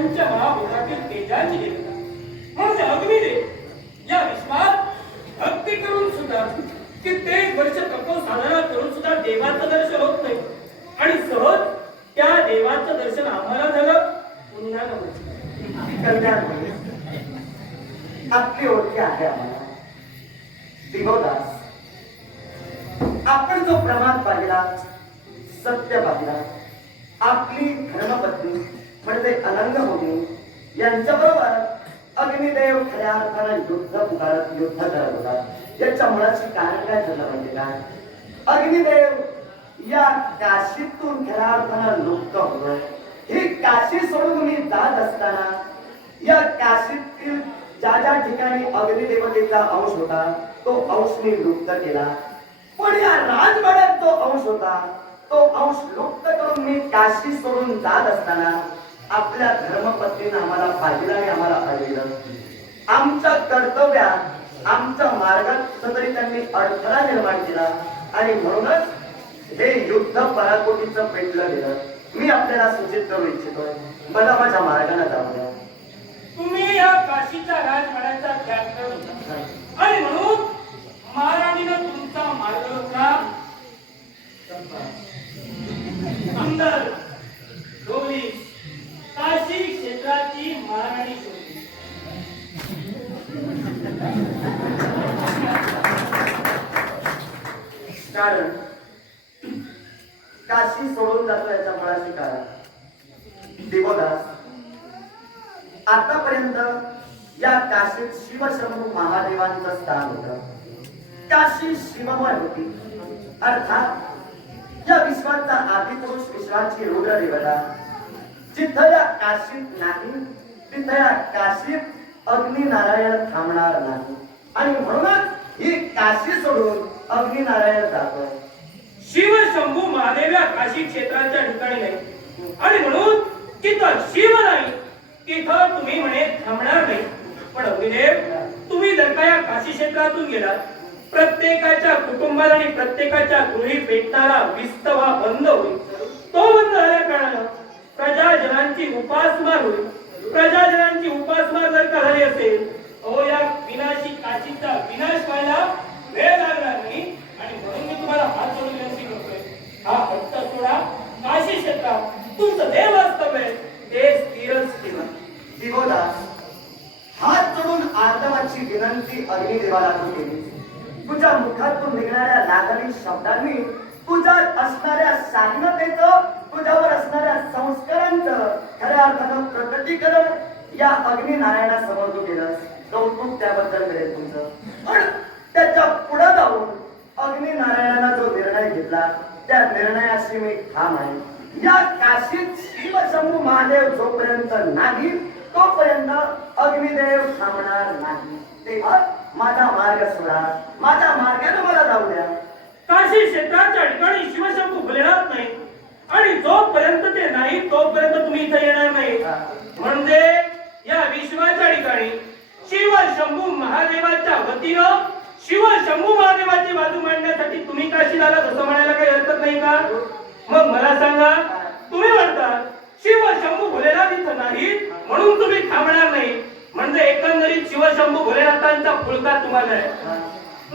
पंचमहाभूतातील तेजाची देवता म्हणून अग्निदेव या विश्वात भक्ती करून सुद्धा कित्येक वर्ष तपो साधना करून सुद्धा देवाचं दर्शन होत नाही. आणि सहज त्या देवाचं दर्शन आम्हाला झालं पुन्हा कल्याण आपली ओळखी आहे आम्हाला. दिगोदास आपण जो प्रमाण पाहिला सत्य पाहिला आपली धर्मपत्नी म्हणजे अनंग होणे. यांच्याबरोबर अग्निदेव खऱ्या अर्थानं युद्ध पुकारत युद्ध करत होता. याच्या मुळाची कारण काय ठरलं म्हणजे काय? अग्निदेव या काशीतून खऱ्या अर्थानं लुप्त होतोय. ही काशी सोडून मी जात असताना या काशीतील ज्या ज्या ठिकाणी अग्निदेवतेचा अंश होता तो अंश मी लुप्त केला. पण या राजवाड्यात जो अंश होता तो अंश लुप्त करून मी काशी सोडून जात असताना आपल्या धर्मपत्नीनं आम्हाला पाहिलं आणि आम्हाला अडविलं आमच्या कर्तव्यात आमच्या मार्गात तरी त्यांनी अडथळा निर्माण केला आणि म्हणूनच हे युद्ध पराकोटीचं पेटलं गेलं. मी आपल्याला सूचित करू इच्छितोय मला माझ्या मार्गाने जाऊ द्या. तुम्ही या काशीच्या राजवाड्याचा त्याग करून आणि म्हणून महाराणीनं तुमचा मार्ग रोखला सुंदर डोली काशी क्षेत्राची महाराणी शोधली कारण काशी सोडून जातो याच्या मुळाशी कारण देवदास आतापर्यंत या काशीत शिवशंभू महादेवांचं स्थान होतं काशी शिवमय होती अर्थात या विश्वाचा आदिपुरुष विश्वाची रुद्र देवता जिथं या काशीत नाही तिथं या काशीत अग्निनारायण थांबणार नाही. आणि म्हणूनच ही काशी सोडून अग्निनारायण जातोय. शिव शंभू महादेव या काशी क्षेत्राच्या ठिकाणी नाही आणि म्हणून तिथं शिव नाही तिथं तुम्ही म्हणे थांबणार नाही. पण अग्निदेव तुम्ही जर का या काशी क्षेत्रातून गेलात प्रत्येकाच्या कुटुंबाला आणि प्रत्येकाच्या गृही पेटणारा विस्तवा बंद होईल. तो बंद झाल्या कारणानं प्रजाजनांची उपासमार होईल. प्रजाजनांची उपासना जर का झाली असेल अहो या विनाशी काशीचा विनाश व्हायला वेळ लागणार नाही. आणि म्हणून मी तुम्हाला हात जोडून विनंती करतोय हा फक्त सोडा. काशी क्षेत्रात तुमचं देव वास्तव्य आहे ते स्थिरच ठेवा दिगोदास हात जोडून आर्दवाची विनंती अग्निदेवाला तू केली तुझ्या मुखातून निघणाऱ्या लादणी शब्दांनी तुझ्या असणाऱ्या शालीनतेचं तुझ्यावर असणाऱ्या संस्कारांचं खऱ्या अर्थानं प्रकटीकरण या अग्निनारायणासमोर तू केलंस कौतुक त्याबद्दल मिळेल तुमचं पण त्याच्या पुढे जाऊन अग्निनारायणानं जो निर्णय घेतला त्या निर्णयाशी मी ठाम आहे या काशीत शिवशंभू महादेव जोपर्यंत नाही तोपर्यंत अग्निदेव थांबणार नाही. तेव्हा माझा मार्ग सोडा. माझ्या मार्गाने मला जाऊ द्या. काशी क्षेत्राच्या ठिकाणी शिवशंभू भलेनाथ नाही. आणि जोपर्यंत ते नाही तोपर्यंत तुम्ही इथे येणार नाही. म्हणजे या विश्वाच्या ठिकाणी शिव शंभू महादेवाच्या वतीनं शिव शंभू महादेवाची बाजू मांडण्यासाठी तुम्ही काशी झाला असं म्हणायला नाही का? मग मला सांगा तुम्ही म्हणता शिव शंभू भोलेनाथ इथं नाही म्हणून तुम्ही थांबणार नाही. म्हणजे एकंदरीत शिवशंभू भोलेनाथांचा फुलका तुम्हाला आहे.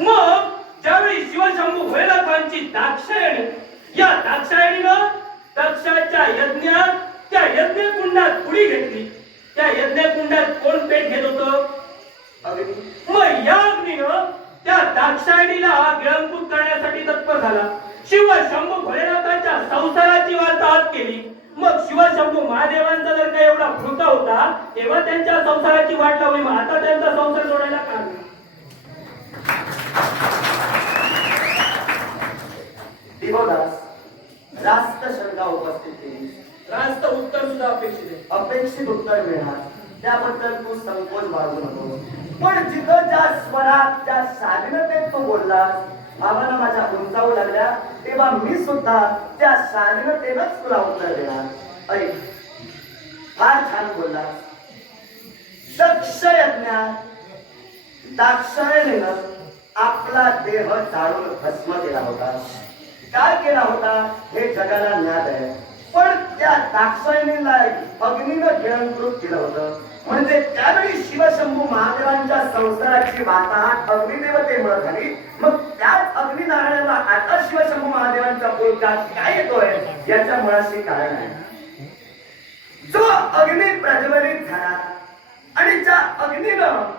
मग ज्यावेळी शिवशंभू भोलेनाथांची दाक्षायणी या दाक्षायणीनं दक्षाच्या यज्ञात त्या यज्ञकुंडात उडी घेतली. त्या यज्ञकुंडात कोण पेट घेत होत? मग या अग्नीनं त्या दाक्षायणीला गिळंकृत करण्यासाठी तत्पर झाला. शिव शंभू भोलेनाथांच्या संसाराची वार्ताहत केली. मग शिव शंभू महादेवांचा जर काही एवढा फुलका होता तेव्हा त्यांच्या संसाराची वाट लावली मग आता त्यांचा संसार सोडायला का? दिवदास रास्त शंका उपस्थित केली रास्त उत्तर सुद्धा अपेक्षित आहे. अपेक्षित उत्तर मिळणार. त्याबद्दल तू संकोच बाळगू नको. पण जिथं ज्या स्वरात त्या शालीनतेत तू बोललास भावना माझ्या उंचावू लागल्या तेव्हा मी सुद्धा त्या शालीनतेनंच तुला उत्तर देणार. ऐक फार छान बोलला दक्ष दाक्षायणीनं आपला देह जाळून भस्म केला होता. काय केला होता? हे जगाला ज्ञात आहे. पण त्या दाक्षायणीला अग्नीनं गिळंकृत केलं होतं. म्हणजे त्यावेळी शिवशंभू महादेवांच्या संसाराची वार्ताहत अग्निदेवतेमुळे झाली मग त्याच अग्निनारायणाला आता शिवशंभू महादेवांचा पोलका काय येतोय? याच्या मुळाशी कारण आहे. जो अग्नी प्रज्वलित झाला आणि त्या अग्नीनं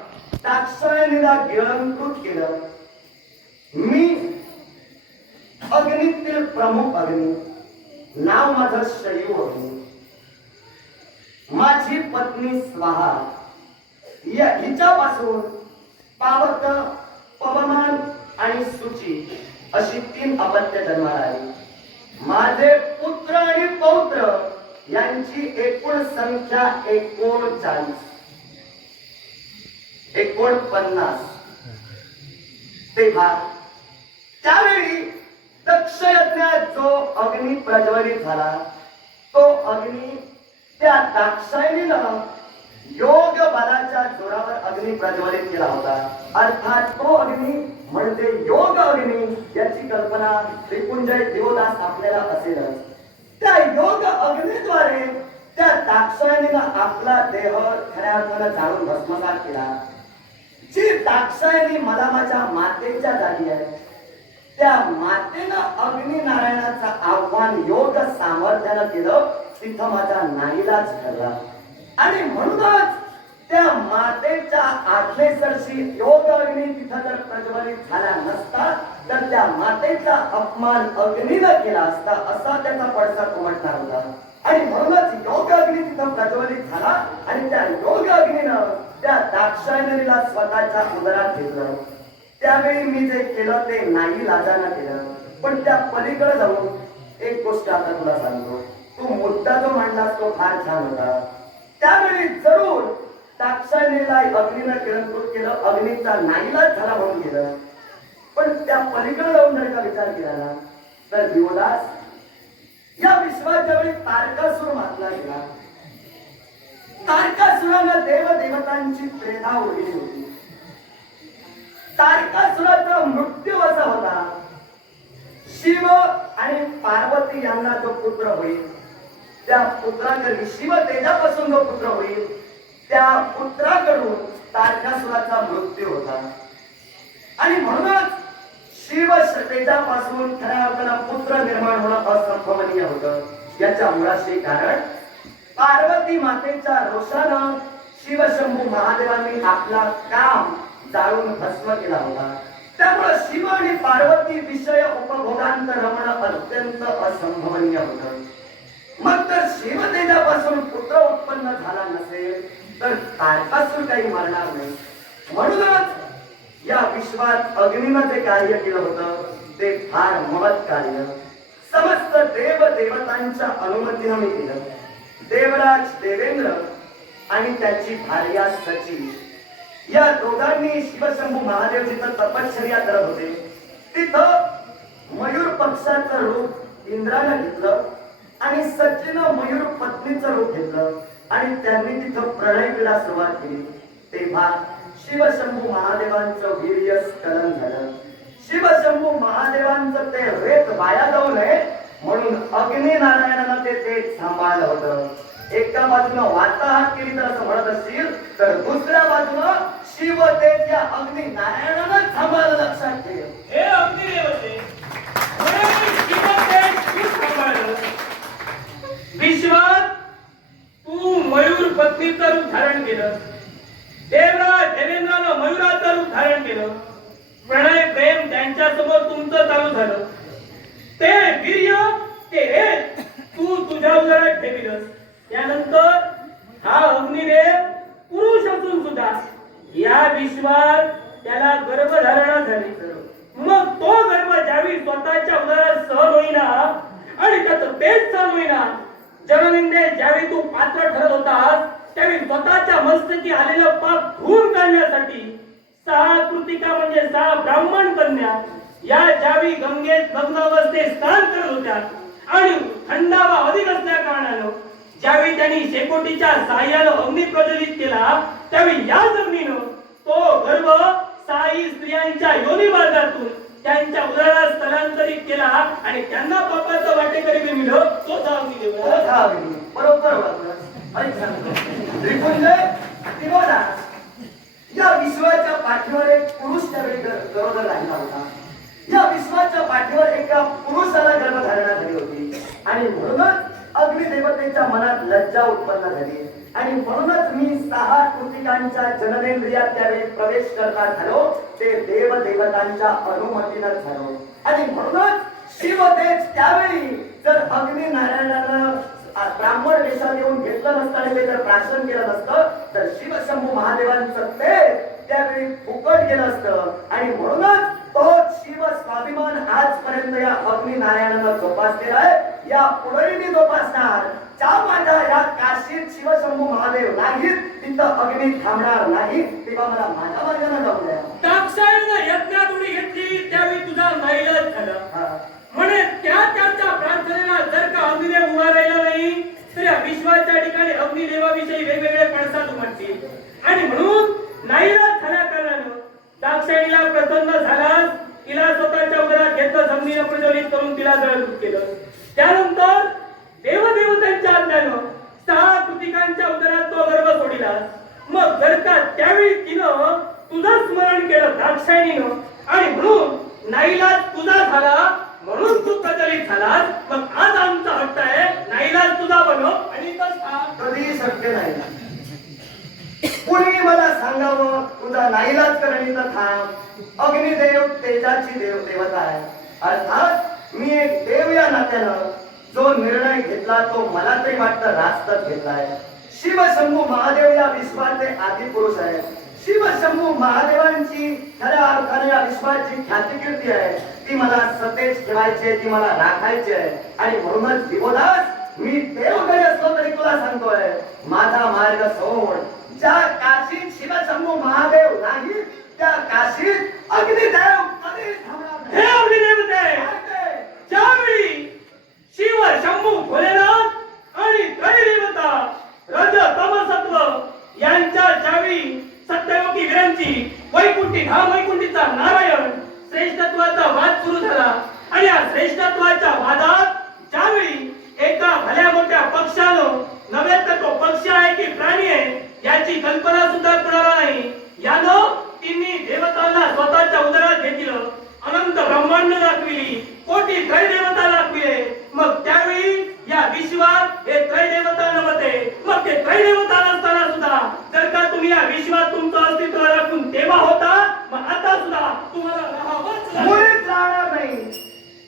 दाक्षायणीला गिळंकृत केलं मी अग्नीतील प्रमुख अग्नी नाव माझं शैव अग्नी. माझी पत्नी स्वाहा. या हिच्यापासून पावत पवमान आणि सुची अशी तीन अपत्य जन्माला आली. माझे पुत्र आणि पौत्र यांची एकूण संख्या एकोणचाळीस. एकोणपन्नास. तेव्हा त्यावेळी दक्ष यज्ञात जो अग्नी प्रज्वलित झाला तो अग्नी त्या दाक्षायणीनं योग बलाच्या जोरावर अग्नी प्रज्वलित केला होता. अर्थात तो अग्नी म्हणजे योग अग्नी याची कल्पना त्रिपुंजय देवदास आपल्याला असेलच. त्या योग अग्नीद्वारे त्या दाक्षायणीनं आपला देह खऱ्या अर्थानं जाळून भस्मसात केला. जी दाक्षायणी मला माझ्या मातेच्या जागी आहे त्या मातेनं अग्निनारायणाचं आव्हान योग सामर्थ्यानं केलं तिथं माझा नाईलाज ठरला. आणि म्हणूनच त्या मातेच्या आज्ञेसरशी योग अग्नी तिथं जर प्रज्वलित झाला नसता तर त्या मातेचा अपमान अग्नीनं केला असता असा त्याचा पडसाद उमटणार होता. आणि म्हणूनच योग अग्नी तिथं प्रज्वलित झाला आणि त्या योग अग्नीनं त्या दाक्षायणीला स्वतःच्या उदरात घेतलं. त्यावेळी मी जे केलं ते नाही लाजानं केलं. पण त्या पलीकडे जाऊन एक गोष्ट आता तुला सांगतो. तो मुद्दा जो मांडलास तो फार छान होता. त्यावेळी जरूर दाक्षायणीला अग्नीनं किरणकृत केलं अग्नीचा नाईलाज झाला म्हणून केलं. पण त्या पलीकडे जाऊन जर का विचार केला ना तर दिवदास या विश्वात ज्यावेळी तारकासूर मातला गेला. तारकासुरानं देव देवतांची प्रेरणा उडली होती. तारकासुराचा मृत्यू असा होता. शिव आणि पार्वती यांना जो पुत्र होईल. त्या पुत्राकडे शिव तेजापासून जो पुत्र होईल त्या पुत्राकडून तारकासुराचा मृत्यू होता. आणि म्हणूनच शिव तेजापासून खऱ्या अर्थानं पुत्र निर्माण होणं असंभवनीय होतं. याच्या मुळाशी कारण पार्वती मातेच्या रोषानं शिवशंभू महादेवांनी आपला काम जाळून भस्म केला होता. त्यामुळे शिव आणि पार्वती विषय उपभोगांत रमणं अत्यंत असंभवनीय होतं. मग तर शिवतेजापासून पुत्र उत्पन्न झाला नसेल तर कालपासून काही मरणार नाही. म्हणूनच या विश्वात अग्निनं जे कार्य केलं होतं ते फार महत् कार्य. समस्त देव देवतांच्या अनुमतीनं मी केलं. देवराज देवेंद्र आणि त्याची भार्या सची या दोघांनी शिवशंभू महादेव जिथं तपश्चर्या करत होते तिथं मयूर पक्षाचं रूप इंद्रानं घेतलं. आणि सचिनं मयूर पत्नीचं रूप घेतलं. आणि त्यांनी तिथं प्रणय क्रीडा सुरुवात केली. तेव्हा शिवशंभू महादेवांचं वीर्य स्खलन झालं. शिवशंभू महादेवांचं ते रेत वाया जाऊ नये म्हणून अग्निनारायणानं ते ते सांभाळलं होतं. एका बाजूनं वार्ताहर केली तर असं म्हणत असतील तर दुसऱ्या बाजूनं शिव ते या अग्नी नारायणानं सांभाळलं लक्षात ठेव हे अग्निदेव होते म्हणून शिवतेज तू सांभाळलं. विश्वात तू मयूर पत्नीचं रूप धारण केलं देवराज देवेंद्रानं मयुराचं रूप धारण केलं प्रणय प्रेम त्यांच्यासमोर तुमचं चालू झालं ते वीर्य ते हे तू तुझ्या उदरात ठेविलंस त्यानंतर हा अग्निदेव पुरुष असून सुद्धा या विश्वात त्याला गर्भधारणा झाली मग तो गर्भ ज्यावेळी स्वतःच्या उदरात सहन होईना आणि त्याचं तेच सहन होईना जननिंदे ज्यावेळी तू पात्र ठरत होतास त्यावेळी स्वतःच्या मस्तकी आलेलं पाप धुवून करण्यासाठी सहा कृतिका म्हणजे सहा ब्राह्मण कन्या या ज्यावेळी गंगेत लग्न अवस्थेत स्नान करत होत्या आणि थंडावा अधिक असल्या कारणानं ज्यावेळी त्यांनी शेकोटीच्या साह्यानं अग्नी प्रज्वलित केला त्यावेळी या जमिनीनं तो गर्भ साई स्त्रियांच्या योनी मार्गातून त्यांच्या उदरात स्थलांतरित केला आणि त्यांना पापाचं वाटेकरी बनविलं तो अग्निदेव. हो, हा अग्नी. बरोबर ओळखलं. या विश्वाच्या पाठीवर एक पुरुष त्यावेळी गरोदर राहिला होता. या विश्वाच्या पाठीवर एका पुरुषाला गर्भधारणा झाली होती. आणि म्हणूनच अग्निदेवतेच्या मनात लज्जा उत्पन्न झाली. आणि म्हणूनच मी सहा कृतिकांच्या जननेंद्रियात त्यावेळी प्रवेश करता झालो ते देव देवतांच्या अनुमतीनं झालो. आणि म्हणूनच शिवतेज त्यावेळी जर अग्नी ब्राह्मण वेशात येऊन घेतलं नसतं आणि ते जर प्राशन केलं नसतं तर शिवशंभू महादेवांचं ते त्यावेळी फुकट गेलं असतं. आणि म्हणूनच तो शिव स्वाभिमान आजपर्यंत या अग्नि नारायणानं जोपासलेला आहे. या पुढेही मी जोपासणार. ज्या माझ्या या काशीत शिवशंभू महादेव नाहीत तिथं अग्नी थांबणार नाही. तेव्हा मला माझ्या मार्गाने जाऊ द्या. விஜய் வேக सांगावं तुझा नाईलाज करणीचा थांब. अग्निदेव तेजाची देव देवता आहे. अर्थात मी एक देव या नात्यानं. जो निर्णय घेतला तो मला तरी वाटतं रास्तच घेतलाय शिवशंभू महादेव या विश्वाचे आदी पुरुष आहे शिवशंभू महादेवांची खऱ्या अर्थाने या विश्वाची ख्याती कीर्ती आहे. ती मला सतेज ठेवायची ती मला राखायची आहे. आणि म्हणूनच दिवोदास मी देव घरी असलो तरी तुला सांगतोय माझा मार्ग सोड. ज्या काशीत शिवशंभू महादेव नाही त्या काशीत अग्निदेव कधी हे. अग्निदेवते ते? ज्यावेळी शिव शंभू भोलेनाथ आणि त्रैदेवता रज तमसत्व यांच्या ज्यावेळी सत्ययोगी वीरांची वैकुंठी हा वैकुंठीचा नारायण श्रेष्ठत्वाचा वाद सुरू झाला आणि या श्रेष्ठत्वाच्या वादात ज्यावेळी एका भल्या मोठ्या पक्षानं नव्हे तर तो पक्ष आहे की प्राणी आहे याची कल्पना सुद्धा कुणाला नाही यानं तिन्ही देवतांना स्वतःच्या उदरात घेतलं अनंत ब्रह्मांड दाखविली कोटी त्रैदेवता दाखविले मग त्यावेळी या विश्वात हे त्रैदेवता नव्हते मग ते त्रैदेवता नसताना सुद्धा जर का तुम्ही या विश्वात तुमचं अस्तित्व राखून तेव्हा होता मग आता सुद्धा तुम्हाला राहावंच लागेल. मुळीच राहणार नाही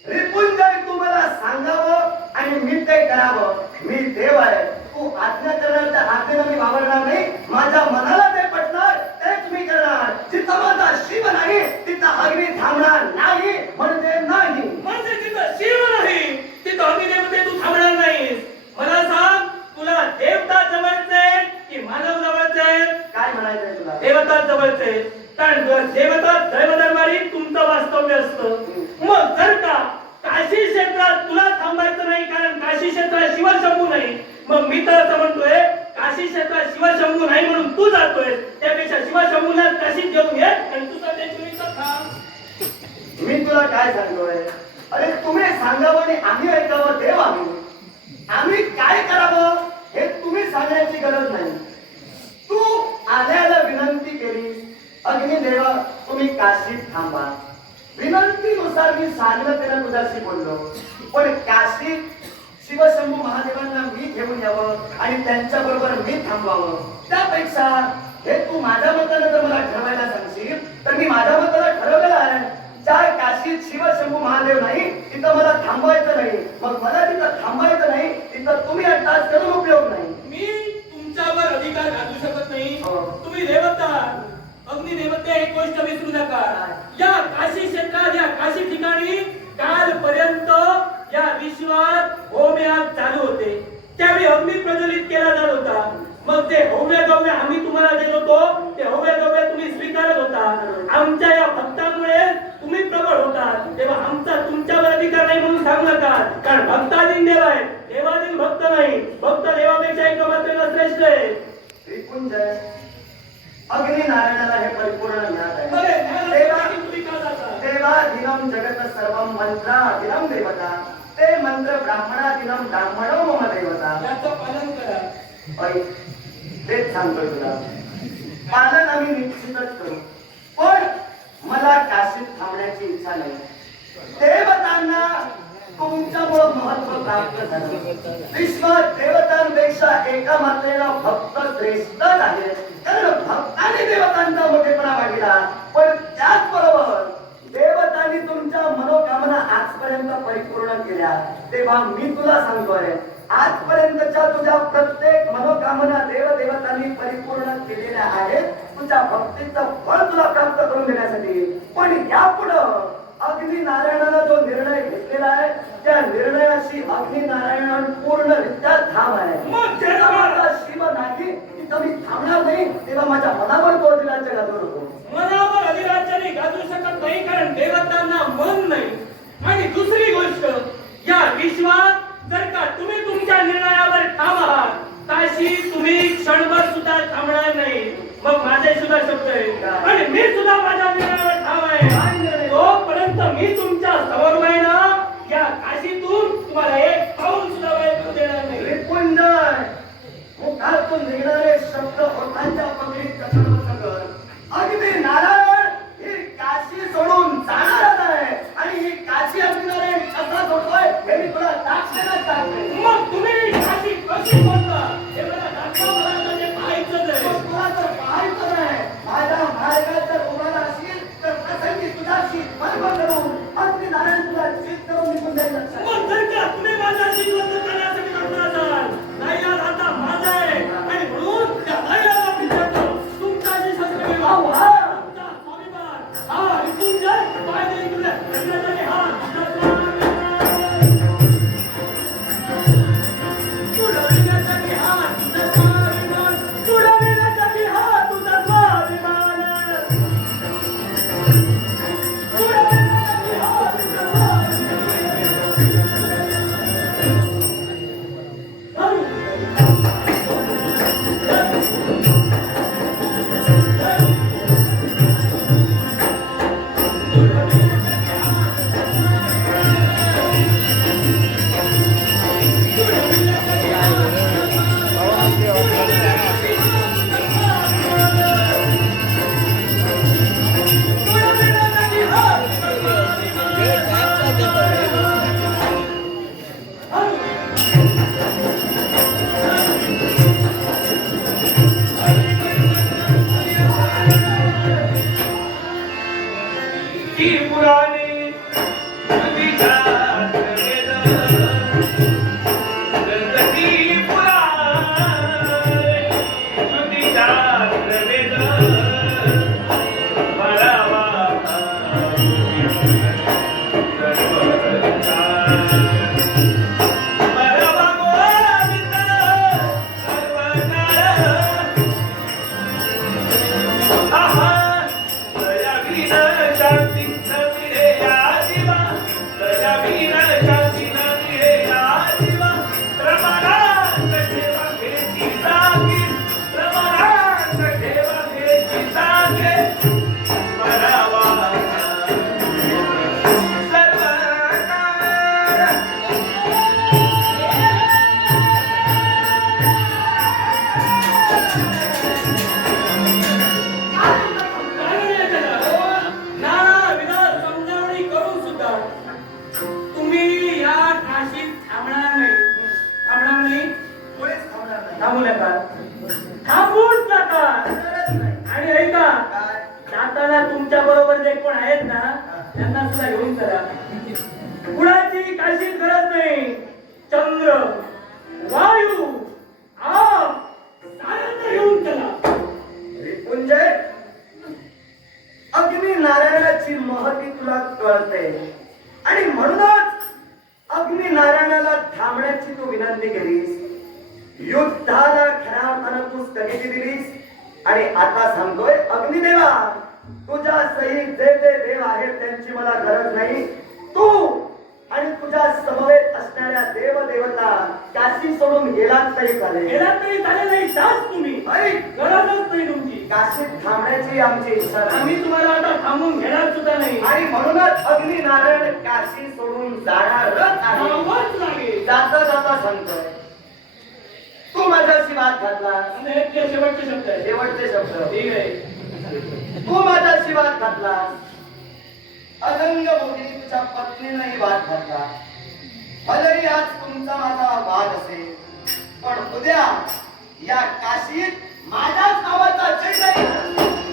रिपुंजय तू मला सांगावं आणि मी करावं मी देव आहे. तू आज्ञा करणार करण्याच्या आज्ञेला मी वावरणार नाही. माझ्या मनाला तुला काय सांगतोय? अरे तुम्ही सांगावं आणि आम्ही ऐकावं देव आम्ही. आम्ही काय करावं हे तुम्ही सांगण्याची गरज नाही. तू आल्याला विनंती केली अग्निदेवा तुम्ही काशीत थांबा. विनंतीनुसार मी साधनतेनं तुझ्याशी बोललो. पण काशीत शिवशंभू महादेवांना मी घेऊन यावं आणि त्यांच्या बरोबर मी थांबवावं. त्यापेक्षा हे तू माझ्या मतानं जर मला ठरवायला सांगशील तर मी माझ्या मतानं ठरवलेलं आहे. काशीत शिवशंभू महादेव नाही तिथं मला थांबवायचं नाही. मग मला तिथं थांबायचं नाही तिथं तुम्ही अट्टास करून उपयोग नाही. मी तुमच्यावर अधिकार घालू शकत नाही. हो. तुम्ही देवता अग्नी देवते एक गोष्ट विसरू नका. या काशी क्षेत्रात या काशी ठिकाणी कालपर्यंत या विश्वात होमयाग चालू होते. त्यावेळी अग्नी प्रज्वलित केला जात होता. मग ते हव्य गव्य आम्ही तुम्हाला देत होतो. ते हव्य गव्य तुम्ही स्वीकारत होता. आमच्या या भक्तांमुळे तुम्ही प्रबळ होतात. तेव्हा आमचा तुमच्यावर अधिकार नाही म्हणून सांगू नका. कारण भक्ताधीन देव आहे. देवाधीन भक्त नाही. भक्त देवापेक्षा एक मात्र श्रेष्ठ आहे. अग्नि नारायणाला हे परिपूर्ण बरे, आहे? देवाधीनम जगत सर्वम मंत्राधीनम देवता. ते मंत्र ब्राह्मणाधीनम ब्राह्मणो मम देवता. याचं पालन करा. तेच सांगतोय तुला. पालन आम्ही निश्चितच करू. पण मला काशीत थांबण्याची इच्छा नाही. देवतांना तुमच्यामुळं महत्त्व प्राप्त झालं. विश्व देवतांपेक्षा एका मात्रेला भक्त श्रेष्ठ आहे कारण भक्ताने देवतांचा मोठेपणा वाढला. पण त्याचबरोबर देवतांनी तुमच्या मनोकामना आजपर्यंत परिपूर्ण केल्या. तेव्हा मी तुला सांगतोय आजपर्यंतच्या तुझ्या प्रत्येक मनोकामना देव देवतांनी परिपूर्ण केलेल्या आहेत. तुझ्या भक्तीचं फळ तुला प्राप्त करून देण्यासाठी. पण यापुढं अग्नी नारायणानं जो निर्णय घेतलेला आहे त्या निर्णयाशी अग्नी नारायण पूर्णरित्या ठाम आहे शिव नाही तिथं मी थांबणार नाही तेव्हा माझ्या मनावर तो दिलाच्या गाजू नको. मनावर अधिराज्याने गाजू शकत नाही कारण देवतांना मन नाही. आणि दुसरी गोष्ट या विश्वात जर का तुम्ही तुमच्या निर्णयावर ठाम आहात ताशी तुम्ही क्षणभर सुद्धा थांबणार नाही. मग माझे सुद्धा शब्द आहे आणि मी सुद्धा माझ्या निर्णयावर ठाम आहे. तोपर्यंत मी तुमच्या समन्वयानं या काशीतून तुम्हाला एक पाऊल सुद्धा वळू देणार नाही. त्रिपुंजय मुखातून निघणारे शब्द होतांच्या पगडीत कथन सोडून गेलात तरी चालेल. गेला तरी चालेल नाही जाच तुम्ही. ऐक, गरजच नाही तुमची. काशीत थांबण्याची आमची इच्छा नाही. आम्ही तुम्हाला आता थांबून घेणार सुद्धा नाही. आणि म्हणूनच अग्नी नारायण काशी सोडून जाणारच आहे. थांबावंच लागेल जाता जाता सांगतोय. तू माझ्याशी वाद घातला. आणि हे ते शेवटचे शब्द आहे शेवटचे शब्द. ठीक आहे. तू माझ्याशी वाद घातला. अगंग भोगी तुझ्या पत्नीनंही वाद घातला. भलेही आज तुमचा माझा वाद असेल. पण उद्या या काशीत माझ्याच नावाचा चैतन्य